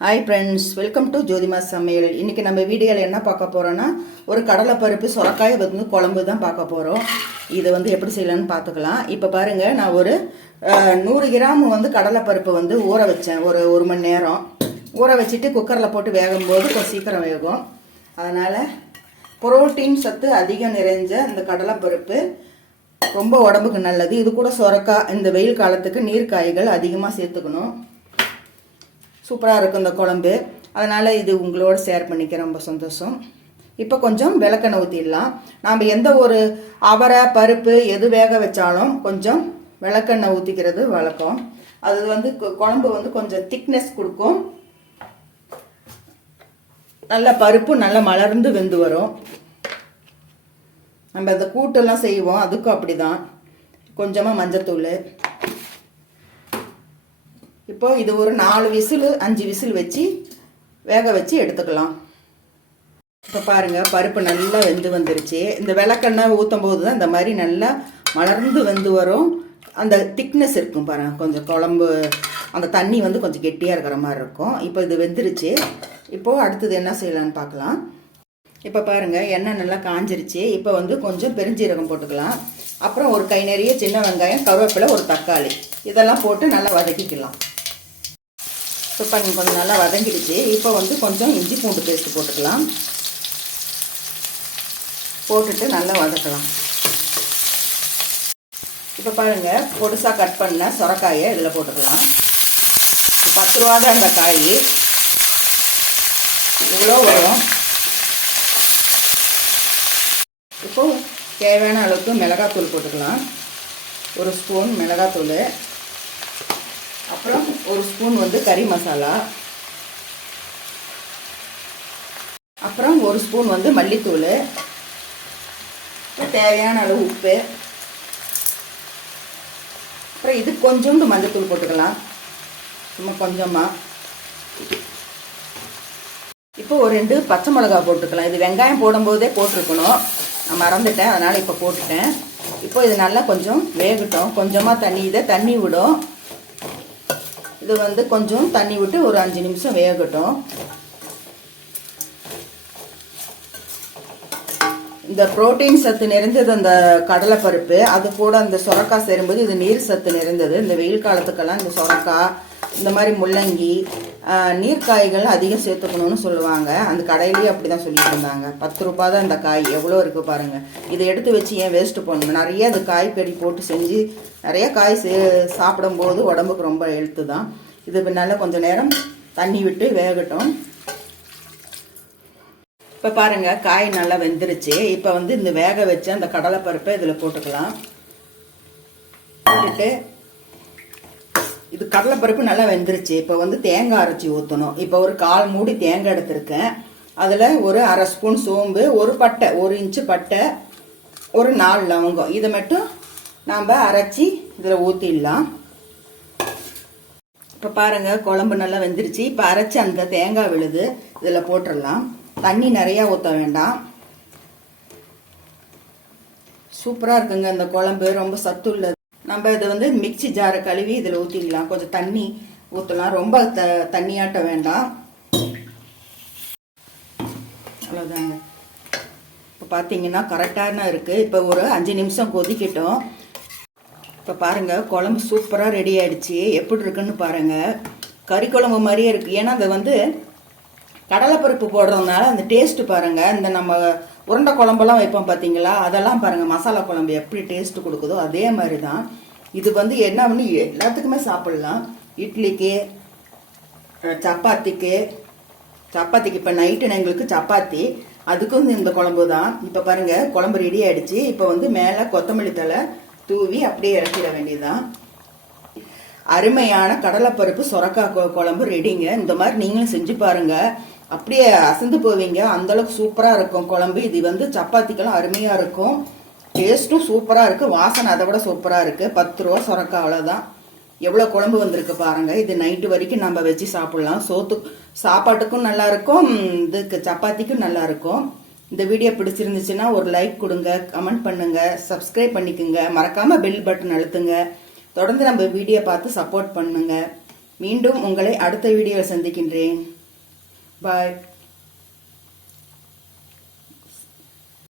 Hi friends welcome to Jothima Samayal இன்னைக்கு நம்ம வீடியோவில் என்ன பார்க்க போகிறோன்னா ஒரு கடலைப்பருப்பு சுரக்காய் வந்து குழம்பு தான் பார்க்க போகிறோம் இதை வந்து எப்படி செய்யலாம்னு பார்த்துக்கலாம். இப்போ பாருங்கள் நான் ஒரு நூறு கிராம் வந்து கடலைப்பருப்பு வந்து ஊற வச்சேன். ஒரு ஒரு மணி நேரம். ஊற வச்சுட்டு குக்கரில் போட்டு வேகும் போது கொஞ்சம் சீக்கிரம் வேகும். அதனால் புரோட்டீன் சத்து அதிகம் நிறைஞ்ச இந்த கடலைப்பருப்பு ரொம்ப உடம்புக்கு நல்லது. இது கூட சுரக்காய் இந்த வெயில் காலத்துக்கு நீர் காய்கள் அதிகமாக சேர்த்துக்கணும். சூப்பராக இருக்கும் இந்த குழம்பு. அதனால் இது உங்களோட ஷேர் பண்ணிக்க ரொம்ப சந்தோஷம். இப்போ கொஞ்சம் விளக்கெண்ணெய் ஊற்றிடலாம் நாம் எந்த ஒரு அவரை பருப்பு எது வேக வச்சாலும் கொஞ்சம் விளக்கெண்ணெய் ஊற்றிக்கிறது வழக்கம். அது வந்து கு- குழம்பு வந்து கொஞ்சம் திக்னஸ் கொடுக்கும். நல்ல பருப்பு நல்லா மலர்ந்து வெந்து வரும். நம்ம இந்த கூட்டெல்லாம் செய்வோம். அதுக்கும் அப்படிதான். கொஞ்சமாக மஞ்சத்தூள். இப்போ இது ஒரு நாலு விசில் அஞ்சு விசில் வச்சு வேக வச்சு எடுத்துக்கலாம். இப்போ பாருங்கள் பருப்பு நல்லா வெந்து வந்துருச்சு. இந்த விளக்கெண்ணெய் ஊற்றும் போது தான் இந்த மாதிரி நல்லா மலர்ந்து வெந்து வரும். அந்த திக்னஸ் இருக்கும் பாருங்க கொஞ்சம் குழம்பு அந்த தண்ணி வந்து கொஞ்சம் கெட்டியாக இருக்கிற மாதிரி இருக்கும். இப்போ இது வெந்துருச்சு. இப்போது அடுத்தது என்ன செய்யலாம்னு பார்க்கலாம். இப்போ பாருங்கள் எண்ணெய் நல்லா காஞ்சிருச்சு. இப்போ வந்து கொஞ்சம் பெருஞ்சீரகம் போட்டுக்கலாம். அப்புறம் ஒரு கை நிறைய சின்ன வெங்காயம் கருவேப்பிலை ஒரு தக்காளி. இதெல்லாம் போட்டு நல்லா வதக்கிக்கலாம். இப்போ கொஞ்சம் நல்லா வதங்கிடுச்சு. இப்போ வந்து கொஞ்சம் இஞ்சி பூண்டு பேஸ்ட் போட்டுக்கலாம். போட்டுட்டு நல்லா வதக்கலாம். இப்போ பாருங்கள் பொடுசாக கட் பண்ண சொரக்காயை இதில் போட்டுக்கலாம். பத்து ரூபா தான் இந்த காய் இவ்வளோ வரும். இப்போ தேவையான அளவுக்கு மிளகாத்தூள் போட்டுக்கலாம். ஒரு ஸ்பூன் மிளகாத்தூள். அப்புறம் ஒரு ஸ்பூன் வந்து கறி மசாலா. அப்புறம் ஒரு ஸ்பூன் வந்து மல்லித்தூள். தேவையான அளவு உப்பு. அப்புறம் இது கொஞ்சோண்டு மஞ்சத்தூள் போட்டுக்கலாம். சும்மா கொஞ்சமாக இப்போ ஒரு ரெண்டு பச்சை மிளகா போட்டுக்கலாம். இது வெங்காயம் போடும்போதே போட்டிருக்கணும். நான் மறந்துட்டேன். அதனால் இப்போ போட்டுட்டேன். இப்போ இது நல்லா கொஞ்சம் வேகட்டும். கொஞ்சமாக தண்ணி இதை தண்ணி விடும். இது வந்து கொஞ்சம் தண்ணி விட்டு ஒரு அஞ்சு நிமிஷம் வேகட்டும். இந்த புரோட்டீன் சத்து நிறைந்தது அந்த கடலைப்பருப்பு அது கூட அந்த சுரக்காய் சேரும்போது இது நீர் சத்து நிறைந்தது. இந்த வெயில் காலத்துக்கெல்லாம் இந்த சுரக்காய் இந்த மாதிரி முள்ளங்கி நீர்க்காய்கள் அதிகம் சேர்த்துக்கணும்னு சொல்லுவாங்க. அந்த கடையிலேயே அப்படி தான் சொல்லிட்டு இருந்தாங்க. பத்து ரூபா தான் இந்த காய். எவ்வளோ இருக்கு பாருங்க. இதை எடுத்து வச்சு ஏன் வேஸ்ட் பண்ணணும்? நிறைய அது காய் கறி போட்டு செஞ்சு நிறைய காய் சே சாப்பிடும்போது உடம்புக்கு ரொம்ப ஹெல்த்து தான். இது நல்லா கொஞ்சம் நேரம் தண்ணி விட்டு வேகட்டும். இப்போ பாருங்க காய் நல்லா வெந்துருச்சு. இப்போ வந்து இந்த வேக வச்சு அந்த கடலைப்பருப்பை இதில் போட்டுக்கலாம். போட்டுட்டு இது கடலைப்பருப்பு நல்லா வெந்துருச்சு. இப்போ வந்து தேங்காய் அரைச்சி ஊற்றணும் இப்போ ஒரு கால் மூடி தேங்காய் எடுத்திருக்கேன். அதில் ஒரு அரை ஸ்பூன் சோம்பு ஒரு பட்டை ஒரு இன்ச்சு பட்டை ஒரு நாலு லவங்கம். இதை மட்டும் நாம் அரைச்சி இதில் ஊற்றிடலாம் இப்போ பாருங்கள் குழம்பு நல்லா வெந்துருச்சு. இப்போ அரைச்சி அந்த தேங்காய் விழுது இதில் போட்டுடலாம். தண்ணி நிறையா ஊற்ற வேண்டாம். சூப்பராக இருக்குங்க இந்த குழம்பு. ரொம்ப சத்து உள்ளது நம்ம இதை வந்து மிக்ஸி ஜாரை கழுவி இதில் ஊற்றிக்கலாம் கொஞ்சம் தண்ணி ஊற்றலாம். ரொம்ப த தண்ணியாட்ட வேண்டாம். அவ்வளோதாங்க இப்போ பார்த்தீங்கன்னா கரெக்டான இருக்குது இப்போ ஒரு அஞ்சு நிமிஷம் கொதிக்கட்டும். இப்போ பாருங்கள் குழம்பு சூப்பராக ரெடி ஆகிடுச்சி எப்படி இருக்குன்னு பாருங்கள் கறி குழம்பு மாதிரியே இருக்குது ஏன்னா அது வந்து கடலைப்பருப்பு போடுறதுனால அந்த டேஸ்ட்டு பாருங்கள் இந்த நம்ம உருண்டை குழம்பெல்லாம் வைப்போம் பார்த்தீங்களா அதெல்லாம் பாருங்கள் மசாலா குழம்பு எப்படி டேஸ்ட் கொடுக்குதோ அதே மாதிரி தான் இது வந்து என்ன பண்ணி எல்லாத்துக்குமே சாப்பிட்லாம். இட்லிக்கு சப்பாத்திக்கு சப்பாத்திக்கு இப்போ நைட்டு எங்களுக்கு சப்பாத்தி. அதுக்கும் இந்த குழம்பு தான். இப்போ பாருங்க குழம்பு ரெடி ஆகிடுச்சி இப்போ வந்து மேலே கொத்தமல்லி தழை தூவி அப்படியே இறக்கிட வேண்டியதுதான். அருமையான கடலைப்பருப்பு சுரக்காய் குழம்பு ரெடிங்க இந்த மாதிரி நீங்களும் செஞ்சு பாருங்கள் அப்படியே அசந்து போவீங்க. அந்த அளவுக்கு சூப்பரா இருக்கும் குழம்பு. இது வந்து சப்பாத்திக்கெல்லாம் அருமையா இருக்கும். டேஸ்ட்டும் சூப்பரா இருக்கு. வாசனை அதை விட சூப்பரா இருக்கு. பத்து ரூபா சுரக்கா அவ்வளவுதான். எவ்வளவு குழம்பு வந்திருக்கு பாருங்க. இது நைட்டு வரைக்கும் நம்ம வச்சு சாப்பிடலாம். சோத்து சாப்பாட்டுக்கும் நல்லா இருக்கும். இதுக்கு சப்பாத்திக்கும் நல்லா இருக்கும். இந்த வீடியோ பிடிச்சிருந்துச்சுன்னா ஒரு லைக் கொடுங்க கமெண்ட் பண்ணுங்க சப்ஸ்கிரைப் பண்ணிக்கோங்க. மறக்காம பெல் பட்டன் அழுத்துங்க. தொடர்ந்து நம்ம வீடியோ பார்த்து சப்போர்ட் பண்ணுங்க. மீண்டும் உங்களை அடுத்த வீடியோவில் சந்திக்கின்றேன். but